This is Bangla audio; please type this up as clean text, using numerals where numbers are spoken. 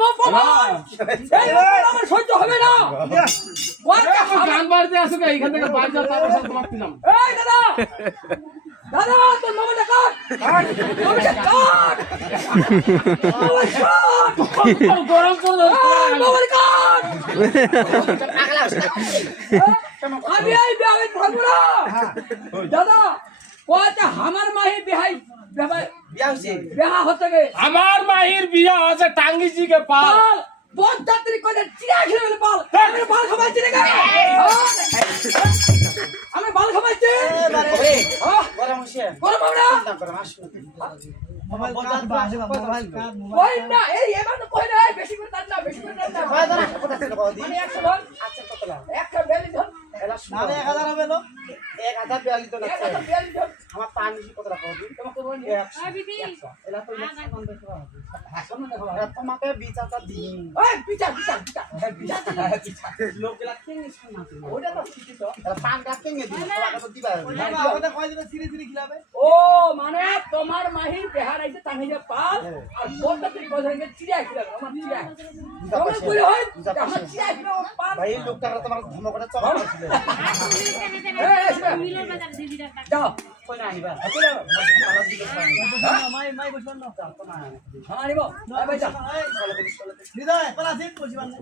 মা বাবা এই আমার সহ্য হবে না গান বাড়তে আসো এইখান থেকে বাইরে যাও তারপর সব তোমাকে দিলাম এই দাদা দাদা তোর মোবাইলটা কাট মোবাইলটা কাট গরম করে দাও মোবাইল কাট আমি এই বিয়ে থাকবো না দাদা কয়টা আমার মাহি বিহাই বিয়া হতে গে আমার মাহির বিয়া আছে টাঙ্গি জি কে পাল পাল বহুত যাত্রী করে চিড়া খেলে বলে পাল আমি বাল খাবাইছি রে আমি বাল খাবাইছি গরম হবে না ওই না এই এবার তো কই না বেশি করে টান না বেশি করে টান না মানে 100 ধর আচ্ছা কতলা একটা বেলি ধর নালে 1000 হবে লো 1000 বেয়ালি তো লাগছে 1000 বেলি ধর আমার পানি কত রাখো তোমাকে বলি এলা তো তোমাকে বিচারটা দিন ওই পিটা লোকগুলা কেনে শোনা ওটা তো ঠিক তো পানটা কেনে দিন তোমাকে তো দিবা ওটা কয় দিন সিরি সিরি খিলাবে ও মানে তোমার মাহি বিহার আইছে তাহিজে পাল আর বহুত যাত্রী করে চিড়া খেলে আমার চিড়া তোমার কই হয় আমার চিড়া খেলে পাল ভাই লোকটা তোমার ধমকটা চমক ছিল যাও কই না আইবা মাই বসবান না হ্যাঁ আনিব ভাই যা হৃদয় পালা সিট বসবান না